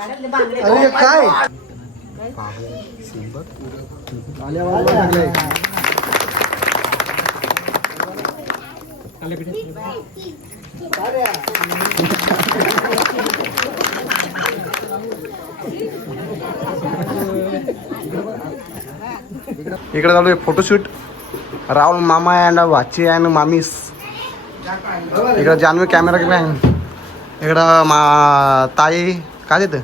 अरे काय इकडे चालू आहे फोटोशूट. राहुल मामा अँड वाची अँड मामीस. इकडे जानवी कॅमेरा मॅन. इकडं ताई काय देतं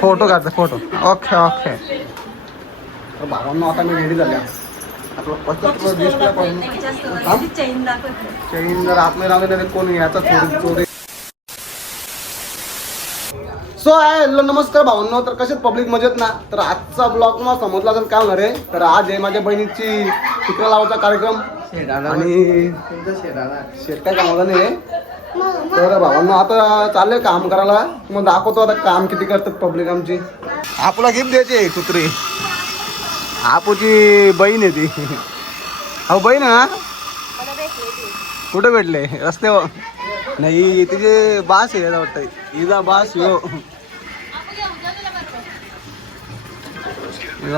फोटो काढते फोटो. ओके ओके भावांना आता मी रेडी झाल्या. चैन जर आतमध्ये राहून कोण याचा चोरी. सो हॅलो नमस्कार भावांनो. तर कशात पब्लिक मजेत ना. तर आजचा ब्लॉग मला समजला असेल काय होणार आहे. तर आज आहे माझ्या बहिणीची चित्र लावायचा कार्यक्रम आणि शेत काय कामाला नाही. तर भावांनो आता चाललंय काम करायला. मग दाखवतो आता काम किती करतात पब्लिक आमची. आपला गिफ्ट द्यायचे कुत्री. आपूची बहीण आहे ती. अहो बहीण ना कुठे भेटले रस्त्यावर नाही. तिचे बास आहे वाटतं. हिचा बास हो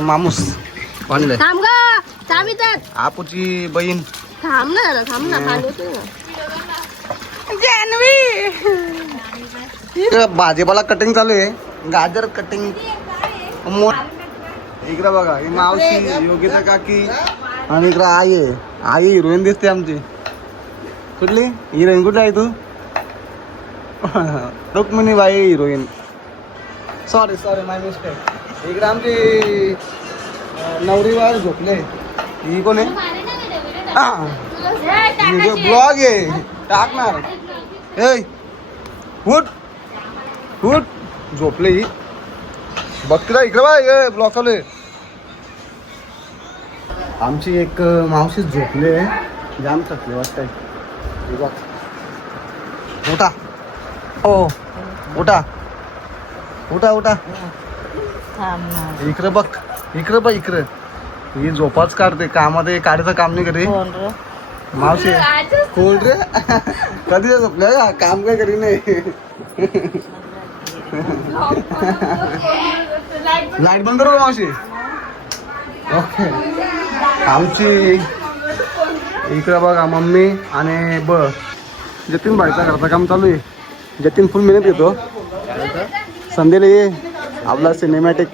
मामूस आपूची बहीण. थांब ना भाजीपाला कटिंग चालू आहे. गाजर कटिंग. इकडे बघा ही मावशी योगिता काकी आणि इकडं आई आहे. आई हिरोईन दिसते आमची. कुठली हिरोईन कुठली आहे तू. रुक्मिणी बाई हिरोईन. सॉरी माय मिस्टेक. इकडे आमची नवरीवार झोपले. ही कोण आहे. ब्लॉग आहे टाकणार. उठ झोपले ही. बघते इकडे बा ब्लॉग चालू आहे. आमची एक मावशी झोपले. जाम थकले वाटतंय. उठा हो उठा. इकडे बघ इकडे. ही झोपाच काढते. कामात काढायचं काम नाही करे मावशी. कोण रे कधी झोपल्या का काम काय करी नाही. लाईट बंद करू मावशी. ओके आमची इकडे बघा मम्मी आणि जतीन भाईचा घरचं काम चालू आहे. जतीन फुल मेहनत घेतो. संध्याला ये आपला सिनेमॅटिक.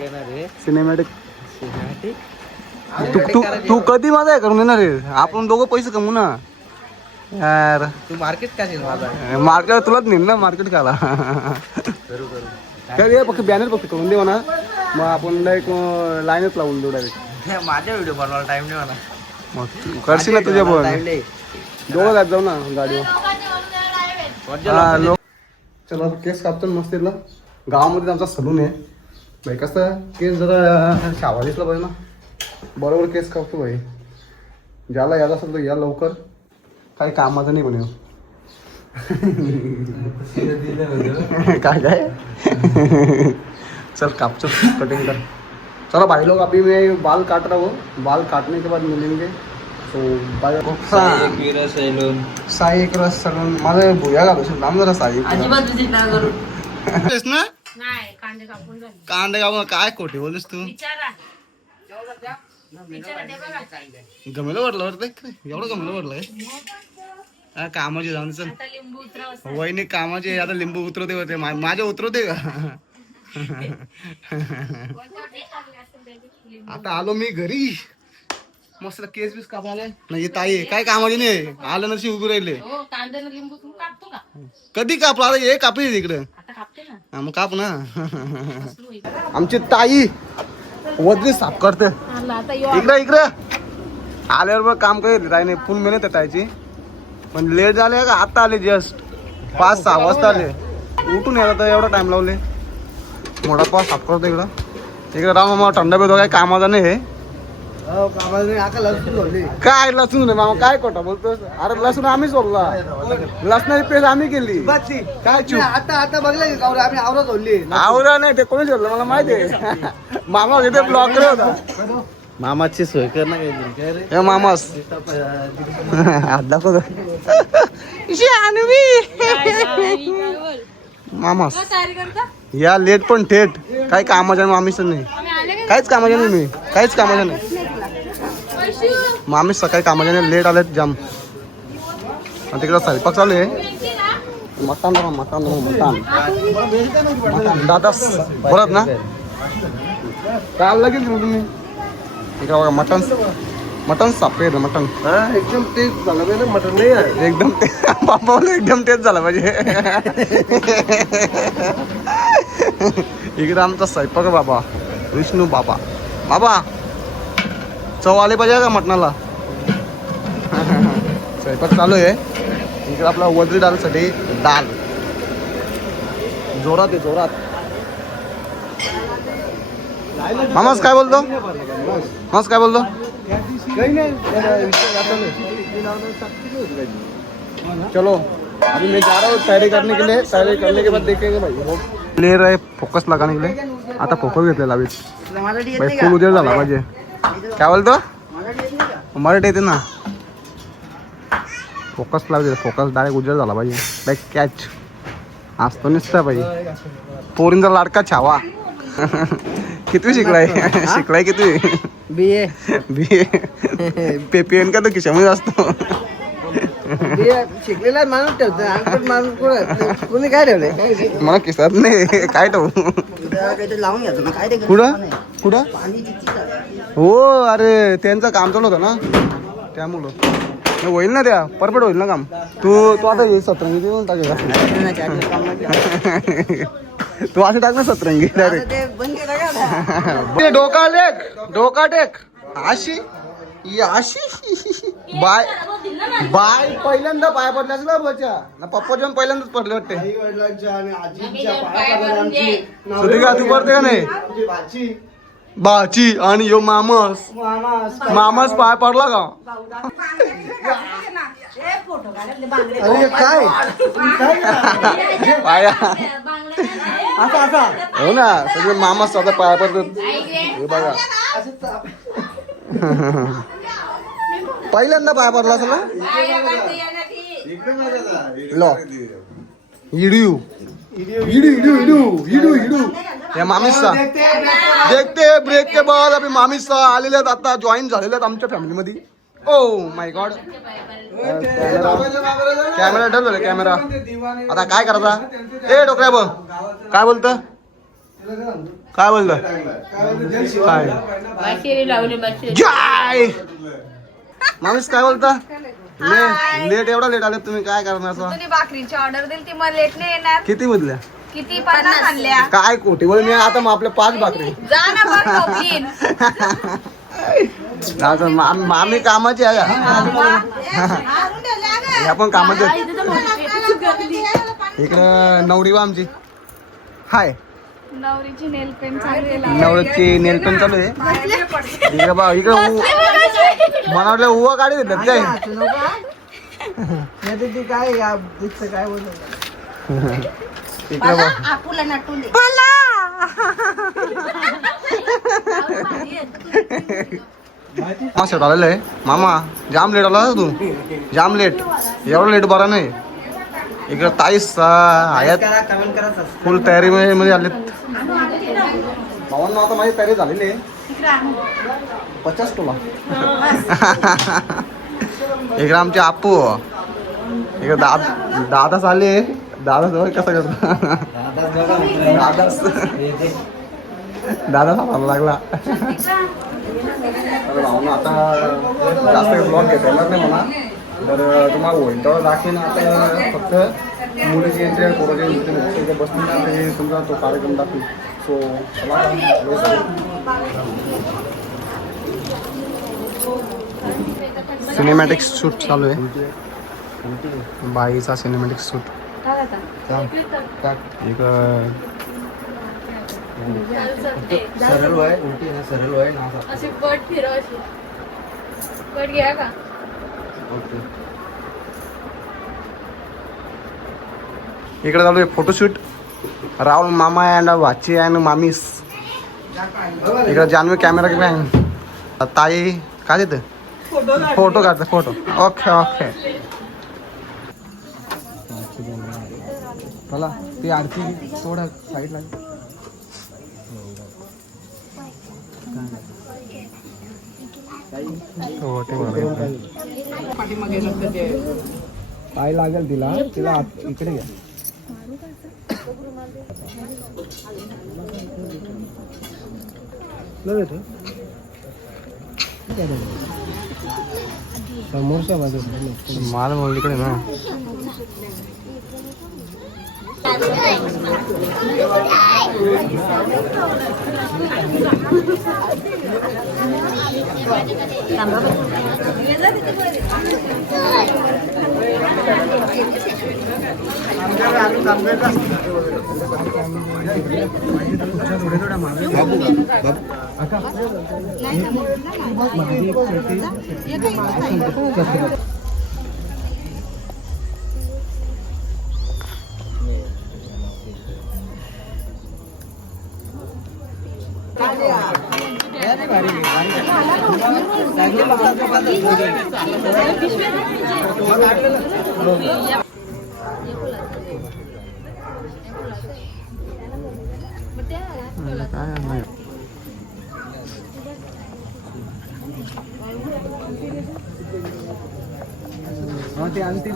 तू कधी माझा आहे करून येणार आहे. आपण दोघं पैसे कमवू ना यार. तू मार्केट का मार्केट तुलाच नेल ना. मार्केट काला काय फक्त बॅनर फक्त करून दे म्हणा. मग आपण एक लाईनच लावून देऊ डायरेक्ट. माझ्या व्हिडिओ बनवायला टाइम नाही मला. मग तू करशील ना तुझ्या पण. दोघं जात जाऊ ना गाडीवर. चला केस कापतो मस्त. गावामध्ये आमचा सलून आहे भाई. कसं केस जरा शावा दिसला पाहिजे ना. बरोबर केस कापतो भाई. ज्याला यायला असेल तर या लवकर. काही कामाचं नाही म्हणे. काय चल कापचो कटिंग कर. चलो भाई लोग अभी मैं बाल काट रहा हूँ. बाल काटने के बाद मिलेंगे. साई एक रस सलून. माझं भुया घालू शकतो नाम जरा साई ना. कांदे कापून काय खोटे बोलतेस तू. गमेला वाटलं वाटतं एवढं गमेला वाटलंय. कामाचे जाऊन चल वहिनी कामाचे. आता लिंबू उतरवते होते माझ्या उतरवते का. आता आलो मी घरी. मस्त केस बीस कापायला नाही. ताई काय कामाची नाही. आलं नशी उभी राहिले. कधी कापला आता हे कापली तिकडे. मग काप ना. आमची ताई वदली साफ करते. इकडे आल्यावर बघ काम काही राही नाही. फुल मेहनत आहे ताईची. पण लेट झाले का आता आले. जस्ट 5-6 वाजता आले. उठून यायला तर एवढा टाइम लावले. मोठा पाव साफ करतो इकडे राम मामा. थंडा पेतो काय कामाचा नाही. काय लसूण रे मामा काय खोटा बोलतो. अरे लसूण आम्ही सोडला. लसणाची पेस्ट आम्ही केली. काय आता बघलं आम्ही आवरा सोडली. आवरा नाही ते कोणी सोडलं मला माहिती आहे. मामा घेते ब्लॉक करे होता. मामाची सोय कर ना काय रे. मामास हात दाखवतो. मामास या लेट पण थेट काही कामाच्या मामीच नाही, काहीच कामाच्या नाही, मी काहीच कामाच्या नाही. मामी सकाळी कामाच्या नाही, लेट आलेत जाम. तिकडं स्वयंपाक चालू आहे. मटण दादा बोलत ना काय लागेल तुम्ही इकडं बघा. मटण सापे मटण एकदम तेच झालं पाहिजे मटण नाही आहे. एकदम ते बाबा एकदम तेच झालं पाहिजे. इकडे आमचा स्वयंपाक बाबा विष्णू बाबा. बाबा चव आले पाहिजे का मटणाला. स्वयंपाक चालू आहे. इकडे आपला वजरी डालसाठी डाल जोरात आहे जोरात. मामास काय बोलतो, मामास काय बोलतो. चलो अभी मैं जा रहा हूँ तैयारी करने के लिए. तैयारी करने के बाद देखेंगे भाई. ले रहे फोकस लगाने के लिए. आता फोकस घेतलेला भाई फुल उजेड झाला पाहिजे. काय बोलतो मराठी येते ना. फोकस लागते, फोकस डायरेक्ट उजेड झाला पाहिजे. बॅक कॅच असतो निसता पाहिजे. पोरींचा लाडका छावा. किती शिकलाय शिकलाय किती BA पेन का तो खिशामध्ये असतो. शिकलेला माणूस ठेवतो, अनपढ माणूस कोणी काय ठेवलंय. मला किसात नाही काय ठेवू. काहीतरी लावून घ्यायचं ना काय ते. कुठं कुठं हो अरे त्यांचं काम चालू होतं ना त्यामुळं होईल ना. त्या परफेक्ट होईल ना काम. तू आता हे सतरंगी देऊन टाकेल. तू असं टाक ना सतरंगी डायरेक्ट. डोका टेक डोका टेक अशी अशी बाय बाय पहिल्यांदा पाय पडल्यास ना बच्चा ना. पप्पा जेव्हा पहिल्यांदाच पडले वाटते. सुधिका तू पडते का नाही. बाची आणि यो मामस मामस पाय पडला का. अरे काय पाया हो ना सगळे मामा स्वतः पाया पडतात. हे बघा पहिल्यांदा पाया पडला असेल ना. लो इडू इडू इडू इडू इडू इडू या मामीसा देखते ब्रेक के बाद अभी मामीसा आलेले आहेत आता जॉईन झालेले आहेत आमच्या फॅमिलीमध्ये. Oh my god camera dull झाला कॅमेरा. आता काय करायचा ए डोकऱ्या बघ काय बोलत काय बोलत काय जय मामीस काय बोलता. लेट एवढा लेट आले तुम्ही काय करणार. भाकरीची ऑर्डर दिली ती मला लेट नाही येणार. किती बदल्या किती 50 आणल्या काय कोटी बोल मी आता मग आपल्या 5 भाकरी. जा ना बघ ठोकीन. मामी कामाची आहे या पण कामाची. इकडं नवरी बा आमची हाय. नवरीची नेल पेंट चालू आहे. नवरीची नेल पेंट चालू आहे. इकडे बा इकडे मला वाटलं उवा काढी देतात काय. काय काय बोलत इकडे बा आपुला नटून दे. शेट आलेलं आहे मामा. जाम लेट आला तू जाम लेट. एवढं लेट बरा नाही. इकडं ताईस आयात फुल तयारी मध्ये आलेत. भावांना आता माझी तयारी झालेली आहे 50 टोला. इकडे आमचे आपू इकडे दादा आले. दादा जवळ कसा करतो दादा सापडायला लागला. भावना आता जास्त ब्लॉग घेता येणार नाही म्हणा. तर तुम्हाला होईल तेवढं दाखवेन. आता फक्त मुलीचे पोराचे इथे बसतील ना ते तुमचा तो कार्यक्रम दाखवेल. सो सिनेमॅटिक शूट चालू आहे. बाईचा सिनेमॅटिक शूट एक सरळ आहे उलटी ना सरळ आहे ना अशी पट फिरव अशी पट घ्या का. इकडे चालू आहे फोटोशूट. राहुल मामा अँड वाची अँड मामीस. इकडे जानवी कॅमेरा की बँग ताई काय देतं फोटो काढतं फोटो. ओके ओके चला ते आरती थोडा साईडला हो ते बरोबर. पाय लागेल तिला तिला इकडे घ्या. समोरच्या बाजूला माल मोडलीकडे ना. ते आणते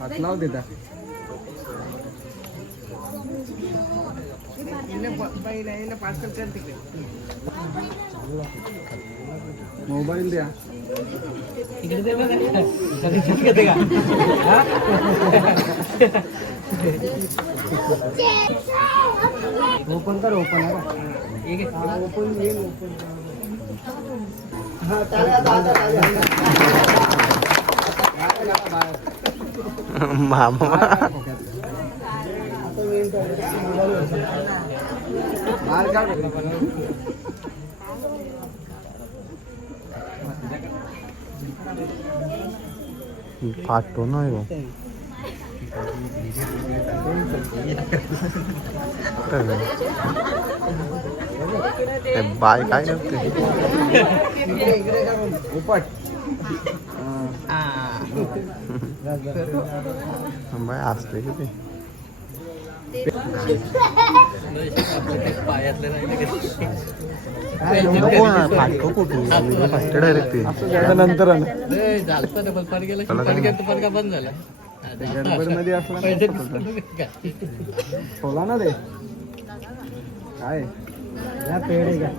हात लाव देता मोबाईल द्या ओपन कर ओपन ओपन येईल ओपन मामा फाटतो ना हो. बाय काय करते उपट बाय असते की ते फाटतो कुठून फाटते डायरेक्ट ते नंतर बंद झाला गडबड मध्ये असला बोला ना ते काय या पेढे घ्या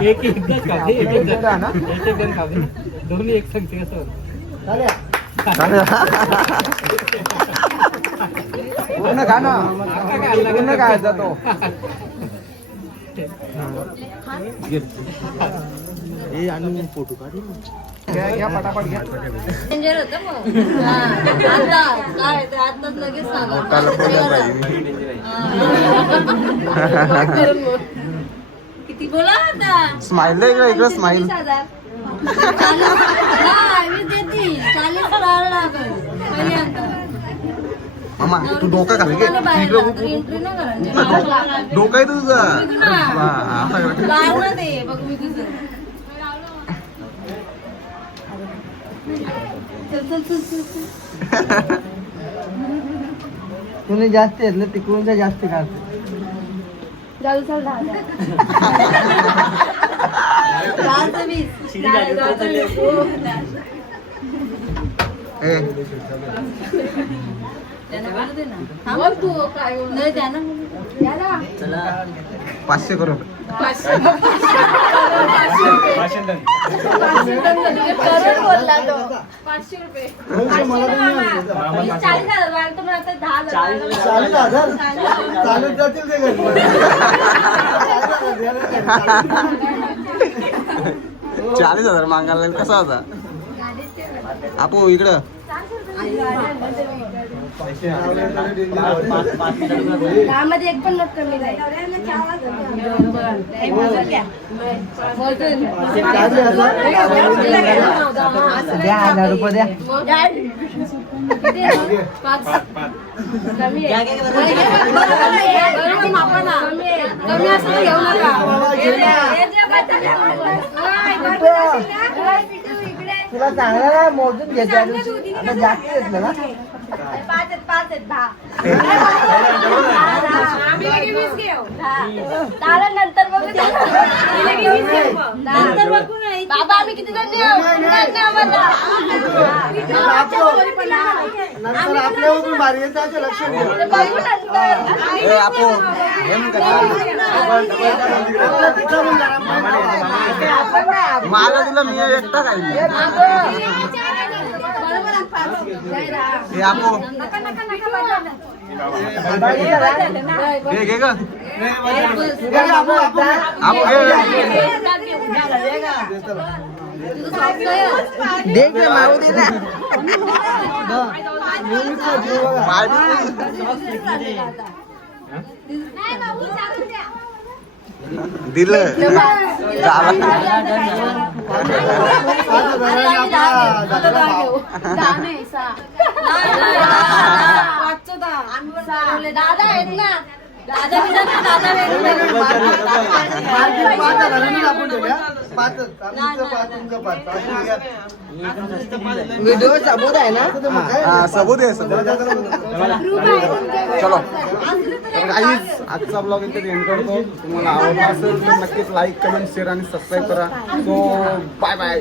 एक दोन्ही एक सांगते कसं पूर्ण खा ना पूर्ण काय जातो फोटो काढ घ्या फटाफट घ्या डेंजर होतं मग आता काय ते आताच लगेच सांगा किती बोला आता स्माइल आहे इकडे इकडे स्माइल 20,000 मी देते 40 लागल पहिल्यांदा मामा तू डोका घाल घे बाहेर इकडं जा, तरी एंट्री नाही करायची. डोका आहे तुझं इकडं ना. वा, असं कर. बाहेर ना ते, बघ मी तुझं. चल, चल, चल, चल, चल. तुम्ही जास्त येत ना तिकडून तर जास्त काढते जाऊ चल, दहा. दहाचं वीस. दहाचं वीस. हो. ए, त्यांना बोलू दे ना. हा, बोल तू काय बोल. नाही, त्यांना बोलू दे. द्यायला. 500 करोड 500 करोड बोलला तो. 500 रुपये. 40,000 मागतो पण आता 10,000. 40,000 चालत जातील ते घरी 40,000 मागायला लागेल. कसा होता आपो इकडं त्यामध्ये एक पण नोट कमी नाही. द्या 1,000 रुपये द्या कमी आहे. कमी असं तर घेऊ तुला चांगला ना मोजून घ्यायचं आता जास्त घेतलं ना पाच आहेत 10. दादा नंतर बघू. नंतर बघू नाही. बाबा आम्ही किती जण देऊ? नाही आम्हाला. नंतर आपल्यावर पण भारी येतं असं लक्ष ठेव. बघू नंतर. ए आपो मला तुला मी एकटा काय हे आपो हे घे ग देख रे मारू दे ना दिलं दादा आहेत ना. दादा दादा व्हिडिओ सबूत आहे ना सबूत आहे सबूत चलो तर काहीच आजचा ब्लॉग इथे एंड करतो. तुम्हाला आवडला असेल तर नक्कीच लाईक कमेंट शेअर आणि सबस्क्राईब करा. So bye bye.